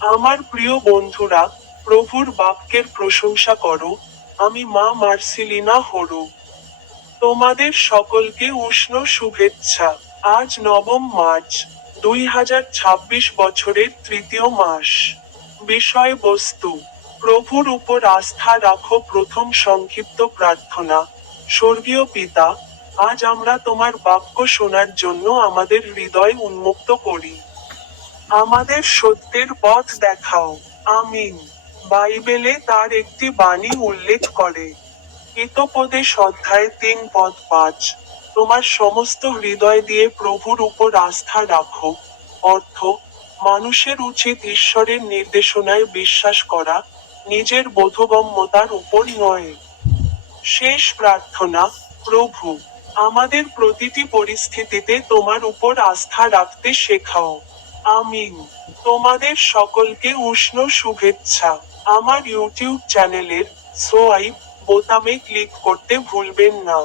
আমার প্রিয় বন্ধুরা, প্রভুর বাক্যের প্রশংসা করো। আমি মা মার্সিলিনা হরু। তোমাদের সকলকে উষ্ণ শুভেচ্ছা। আজ 9 মার্চ, 2026 বছরের তৃতীয় মাস। বিষয়বস্তু: প্রভুর উপর আস্থা রাখো। প্রথম সংক্ষিপ্ত প্রার্থনা। স্বর্গীয় পিতা, আজ আমরা তোমার বাক্য শোনার জন্য আমাদের হৃদয় উন্মুক্ত করি। আমাদের সত্যের পথ দেখাও। আমিন। বাইবেলে তার একটি বাণী উল্লেখ করে, হিতোপদেশ অধ্যায় 3:5, তোমার সমস্ত হৃদয় দিয়ে প্রভুর উপর আস্থা রাখো। অর্থ: মানুষের উচিত ঈশ্বরের নির্দেশনায় বিশ্বাস করা, নিজের বোধগম্যতার উপর নয়। শেষ প্রার্থনা: প্রভু, আমাদের প্রতিটি পরিস্থিতিতে তোমার উপর আস্থা রাখতে শেখাও। আমিন। তোমাদের সকলকে উষ্ণ শুভেচ্ছা। আমার ইউটিউব চ্যানেলের সোয়াইপ বোতামে ক্লিক করতে ভুলবেন না।